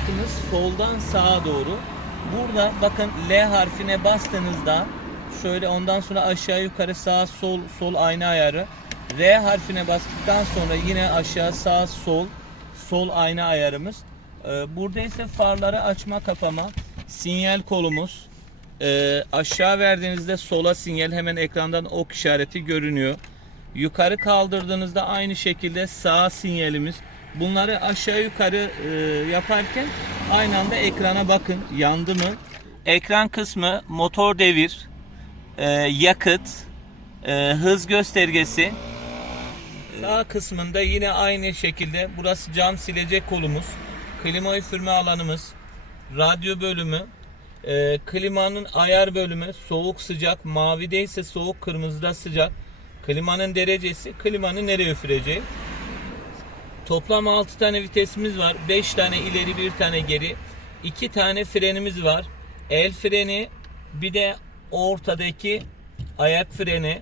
gidişatımız soldan sağa doğru. Burada bakın L harfine bastığınızda şöyle ondan sonra aşağı yukarı sağ sol sol ayna ayarı. R harfine bastıktan sonra yine aşağı sağ sol sol ayna ayarımız. Ee, Burada ise farları açma kapama, sinyal kolumuz. Ee, aşağı verdiğinizde sola sinyal hemen ekrandan ok işareti görünüyor. Yukarı kaldırdığınızda aynı şekilde sağ sinyalimiz. Bunları aşağı yukarı e, yaparken aynı anda ekrana bakın yandı mı? Ekran kısmı motor devir, e, yakıt, e, hız göstergesi. Sağ kısmında yine aynı şekilde burası cam silecek kolumuz, klima üfürme alanımız, radyo bölümü, e, klimanın ayar bölümü, soğuk sıcak, mavide ise soğuk, kırmızıda sıcak, klimanın derecesi, klimanın nereye üfüreceği. Toplam 6 tane vitesimiz var. 5 tane ileri, 1 tane geri. 2 tane frenimiz var. El freni, bir de ortadaki ayak freni.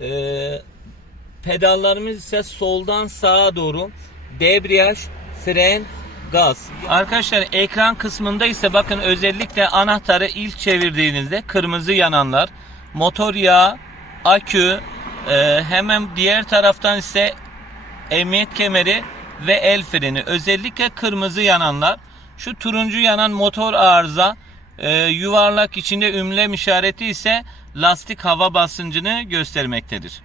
Ee, pedallarımız ise soldan sağa doğru. Debriyaj, fren, gaz. Arkadaşlar ekran kısmında ise bakın özellikle anahtarı ilk çevirdiğinizde kırmızı yananlar, motor yağı, akü, e, hemen diğer taraftan ise emniyet kemeri ve el freni. Özellikle kırmızı yananlar. Şu turuncu yanan motor arıza, e, yuvarlak içinde ümlem işareti ise lastik hava basıncını göstermektedir.